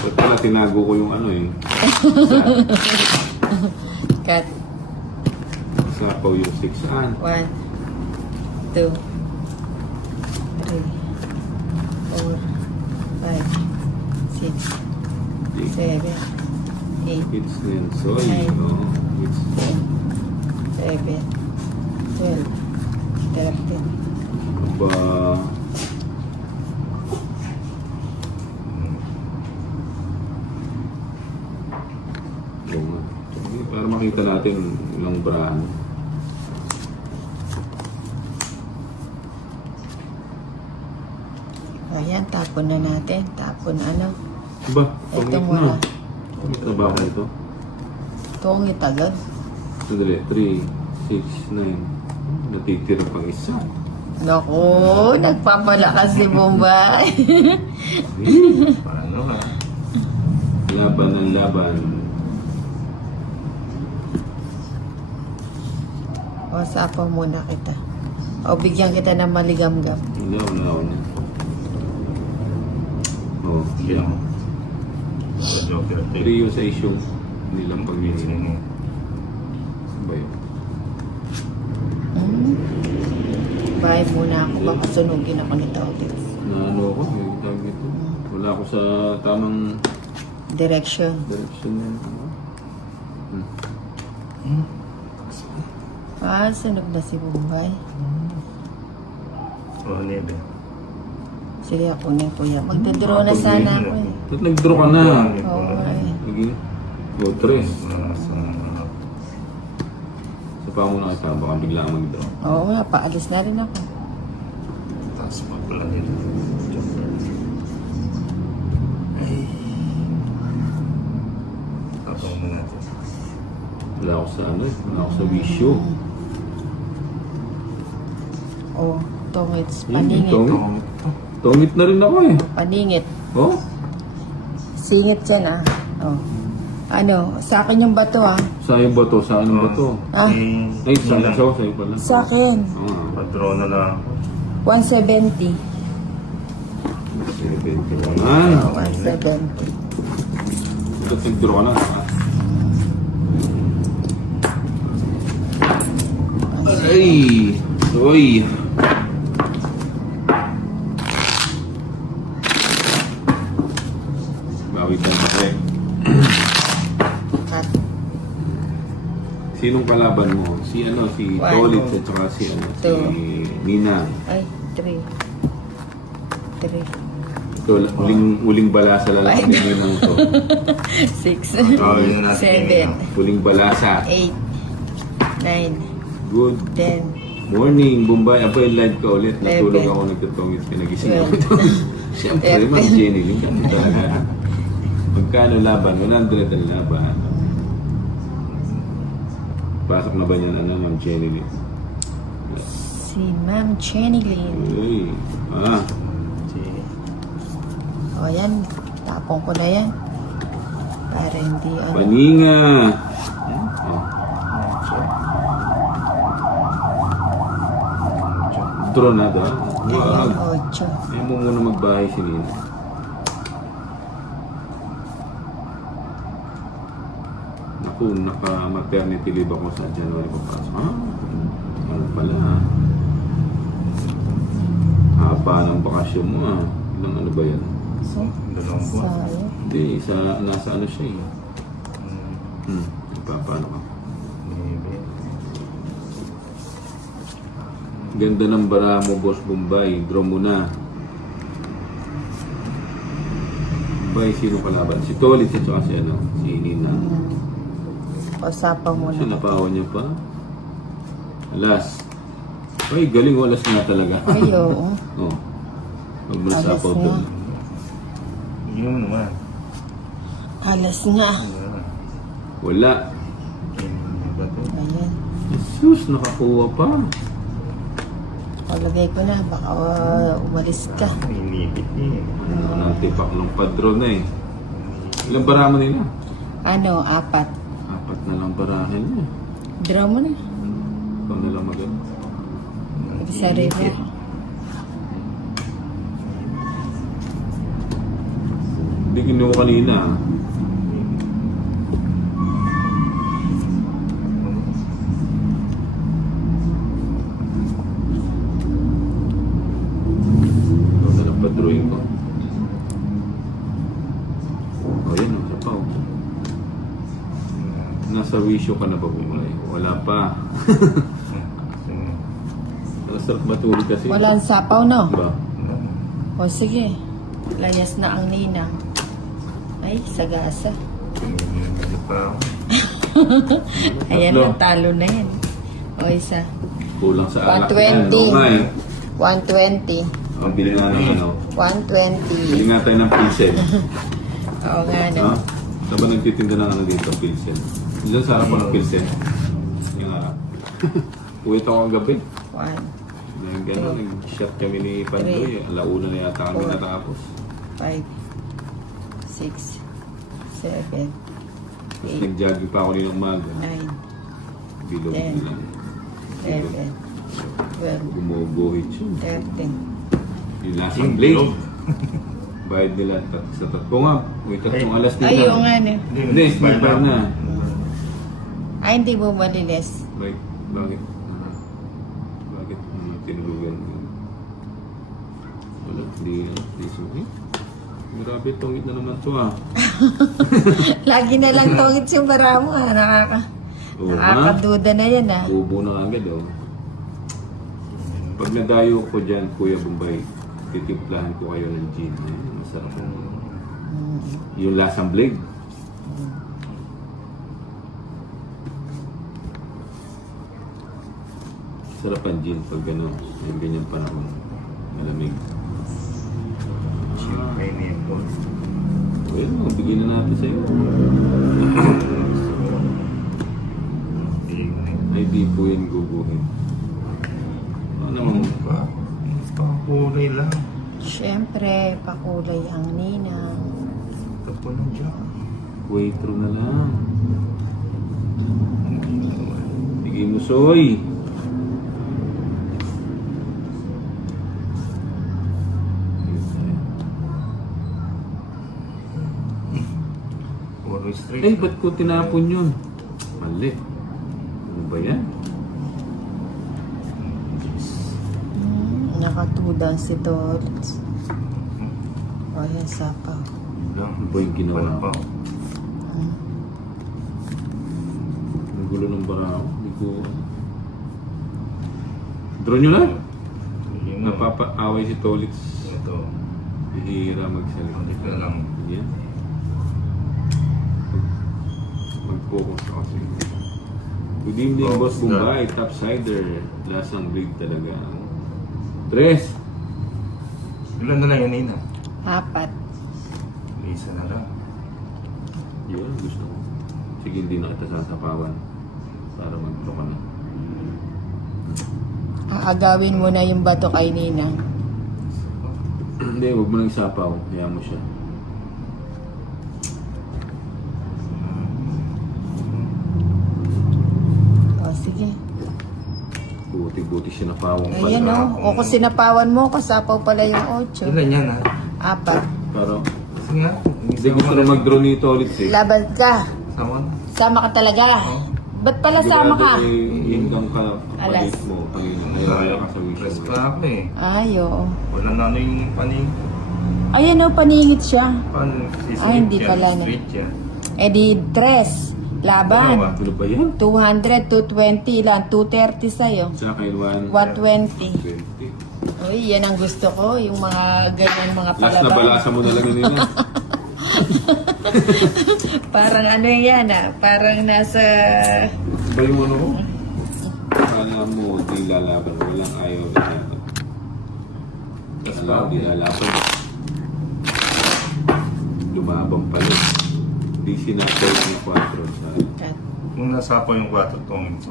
Ba't pala tinago ko yung ano eh. Cut. Sapaw yung 6. Saan? 1, 2, 3, 4, 5, 6, 7, 8, It's then soy. Ay. No? It's 10, 11, 12, 13. ba... Oo nga. Para makita natin ilang brand. Ayan, tapon na natin. Tapon ano. Ba? Itong Pangit na. wala. Pangit na ba ako ito? Tungit agad. Sandali. 3, 6, 9. Natitira pang isa. Naku, nagpapalakas si Bombay. Paano ka? Laban ng laban. O, sapaw muna kita. O, bigyan kita ng maligamgam. Wala. Oh, Sige lang. Joker. 3 yung sa issue. Nilang pag-winning. Saan ba yun? Bye muna ako. Baka sunugin ako ni Taudis. Na ano ako? May tawag nito. Wala ako sa tamang Direction. direction na. Ah, sunog na si Bombay. Oh, nebe. Sige ako ni Kuya. Magdadraw na sana ako eh. Ba't nag-draw ka na? Oo eh. Naging 3. Sa... Sa pa muna kita. Baka bigla ang mag-draw. Oo nga, paalis na rin ako. Taas pa pala nila. Joker. Ay. Tapos mo natin. Wala ako sa ano eh. Wala ako sa wisyo. Oh, tongits. Paningit. Tongit na rin ako eh. Paningit. Oh? Singit yan ah. Oh. Ano, sa akin yung bato ah. Sa'yo ba to? Saan ba to? Ah, Ay, sa'yo pala. sa akin. Patrón na lang. 170. 70 naman. 170. Ito, nag-draw ka na. Ay! Uy! Bawi ka na eh. At Sinong kalaban mo? Si ano, si One. Tolit at saka si ano, si Two. Nina. ay, 3. 3. Ito, uling balasa lalaki Five. ni Ninang to. 6. Tawagin na natin 7. Uling balasa. 8. 9. Good 10. morning, Bombay. Abay, live ka ulit. Natulog Eleven. ako, nagtutongit. Pinagising ako. 12. Siyempre, 13. Ma'am Jenny, yung ganun talaga. Magkano laban? 100 ang laban. Pasok na ba niyan, ano, Ma'am Jenny? Si Ma'am Jenny Lynn. Uy. Ah, Sige. O yan, tapong ko na yan. Para hindi ano. paninga. Oh. Draw na doon. Ayan, Wag. 8. Ayaw mo muna magbahay si Nina. Naku, naka-maternity leave ako sa January papasok. Ano pala ha? Haba ng bakasyon mo ah. Ilang ano ba yan? So, Dalawang buwan. sayang. Hindi, nasa ano siya eh. Paano ka? Nebe. Ganda ng bara mo, Boss Bombay. Draw mo na. Bombay, sino kalaban? Si Tolit at saka si ano? Si Nina. Usapan mo Siya na. napahaw niya pa. Alas. Ay, galing. Alas nga talaga. Ay, oo. Oh. Pag mo Alas nasapaw nga. doon. Hindi mo naman. Alas nga. Wala. Iba to. Ayan. Jesus, nakakuha pa. Palagay ko na. Baka umalis ka. Inipit niya eh. Ano, natipak ng padron na eh. Ilang barama nila? Ano, 4. 4 na lang barahin mo. Draw mo na. Ikaw na lang maganda. Sa river. Hindi Hindi kinuha kanina. Ito na lang pa-drawing ko. O yan o, sapaw. Nasa wisyo ka na ba bumulay? Wala pa. Masarap matulog kasi. Walang sapaw, no? Diba? O sige, layas na ang ninang. Ay, sagasa. Ayan Tatlo. na, talo na yan. O isa. Kulang sa alak 120. Oo nga eh. 120. Ang bili nga ng ano. 120. Bili nga tayo ng pilsen. Oo nga, no? No? Saan ba nagtitinda ng ano dito? Pilsen. Diyan sa harap ko ng pilsen. Yung harap. Uwit ako ang gabi. 1, Nang gano'n, nag-shot kami ni Pandoy. Alauna na yata kami 4, natapos. 5, 6, 7, Tapos 8, nag-jogging pa ako ng umaga. 9, Bilog 10. lang. 11, 12, Gumuguhit siya. 13. Yung lasang blade. Bayad nila sa tatlo nga. May tatlong alas nila. Ay, oo nga, no? Hindi, sniper na. Ay, hindi mo malinis. Bakit? Bakit? Tinulugan mo? Wala, hindi suhi. Grabe, tungit na naman to ah. Lagi na lang tongit yung bara mo, ha? Oo, Nakakaduda na yan, ha? Ubo na agad oh. Pag nadayo ko dyan, Kuya Bombay, titimplahan ko kayo ng gin. Masarap yung... Yung lasang blade. Sarap ang gin pag gano'n. Yung ganyang panahon. Malamig. Champagne ito. Well, magbigay na natin sa'yo. Ay, di po yan guguhin. Ano naman? Pakulay lang. Siyempre, pakulay ang ninang. Ito po na dyan. Way through na lang. Bigay mo, Soy. Puro straight. Eh, ba't ko tinapon yun? Mali. Ano ba yan? Nakatuda si Tolitz. O, yan, sapaw. Lang. Ano ba yung ginawa? Pa. Ang gulo ng bara ako. Hindi ko... Draw nyo na? Yun na. Napapaaway si Tolitz. Ito. Hihira magsalita. Hindi ka lang. Yan. Mag-focus ako kasi. Good evening, Focus Boss na. Bombay. Topsider. Lasang big talaga. Tres. Ilan na lang yun, Nina? 4. Isa na lang. Yun, gusto ko. Sige, hindi na kita sasapawan. Para mag-draw ka na. Aagawin mo na yung bato kay ninang. Hindi, huwag mo nang sapaw. Hayaan mo siya. O, sige. Buti-buti siya napawang pala. Ayan, o. O, kung sinapawan mo, kasapaw pala yung 8. Ilan yan, ha? 4. Pero, Kasi nga. hindi gusto na mag-draw nito ulit eh. Laban ka. Sama na. Sama ka talaga. Ba't pala sama ka? Sigurado eh, income ka Alas. palit mo. Kaya ka sa wish Press mo. pa ako eh. Ay, oo. Wala na ano yung paning. Ayan, o, paningit siya. Pan, Ah, hindi pala na. Straight yan. Eh di, 3. Laban. Ano ba yan? 200, 220, ilan? 230 sa'yo. Sa akin, 120. 120. Uy, yan ang gusto ko. Yung mga ganyan, mga Last na palaban. balasa mo na lang yun nila. Parang ano yan, parang nasa... Ba yung ano ko? Kala mo, di lalaban. Walang ayaw na natin. Kala mo, di lalaban. Lumabang pala. Di sinapay ng 4. Sa... Kung nasapaw yung 4 tong ito.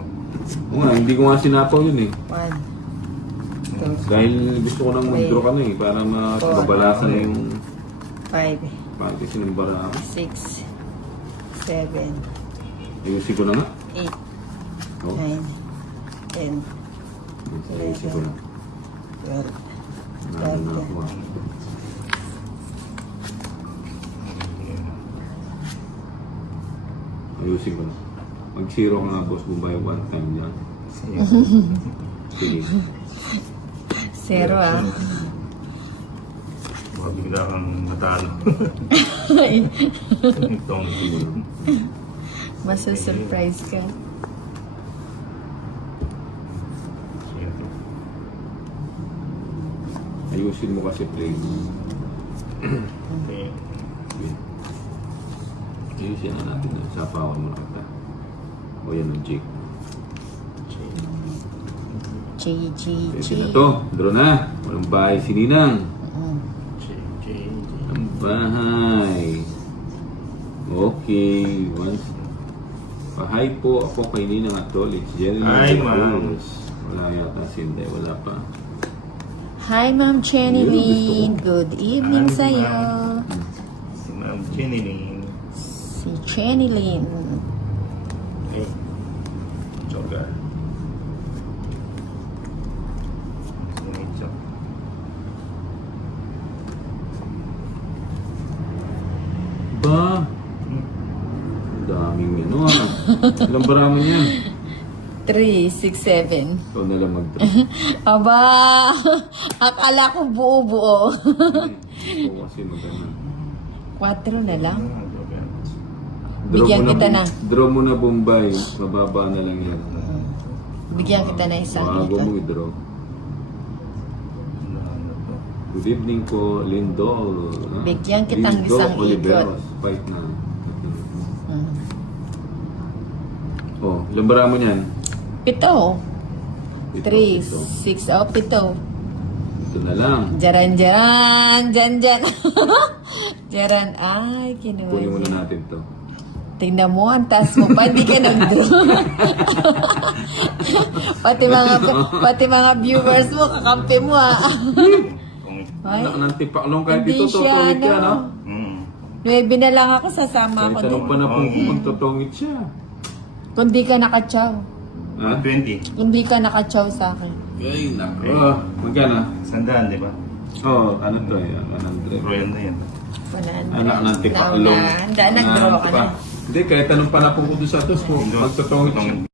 Oo nga, hindi ko nga sinapaw yun eh. 1, 2, Dahil gusto ko nang mag-draw ka na eh. Para mababalasan yung 5, pati sinumbara ako. 6, 7, Ayusin ko na nga. 8, Oh, 9, 10, ayusin ko na. 12, Nalo na ako ah. Ayusin ko na. Mag-zero ka nga, boss, Bombay, one time yan. Sige. Zero ah. Baka bigla kang matalo. Itong Masusurprise ka. Ayusin mo kasi, please. Okay. Ayusin na natin na. Sapawan mo na kita. O yan ang jig. Chi. Pwede na to. Draw na. Walang bahay si Ninang. Ang bahay. Okay. Once. Pahay po ako kay Ninang at Tol. It's Jenny. Hi, ma'am. Wala yata si Inday. Wala pa. Hi, Ma'am Jenny Yun, gusto Lynn. ko. Good evening Hi, sa'yo. ma'am. Si Ma'am Jenny Lynn. Si Jenny Lynn. Okay. Jogar. Sumidyo. Ba? Daming ano ah. Ilang baraman yan? 3, 6, 7. Ikaw na lang mag-drop. Aba, akala ko buo-buo. Ikaw kasi magana. 4 na lang. Jogar. Bigyan kita na. Draw mo na Bombay. Mababa na lang yan. Bigyan kita na isang Bago ito. mo i-draw. Ano to? Good evening po, Lindol. Ha? Bigyan kitang Lindol isang Oliveros. Fight na. Hmm. Oh, ilang baraman yan? 7. 3, Ito. 6, 7. Ito na lang. Jaran. Jan. Jaran. Ay, kinuha Kunin muna niya. natin to. Tingnan mo, ang taas mo pa, hindi ka nag-draw. pati mga viewers mo, kakampi mo ah. Kung Ay, Anak ng tipaklong kahit hindi dito, siya, totongit ka, no? 9 na lang ako, sasama Kahit ako tanong din. pa na po Okay. magtotongit siya. Kung di ka nakachaw. Ha? 20. Hindi ka nakachaw sa akin. Ay, nako. Magkano? Sandaan, di ba? Oh, ano to eh? 100. Royal na yan. 100. Anak ng tipaklong. Handa, nag-draw ka na. Hindi, kahit tanong pa na po ko doon sa tos, magtotongit siya.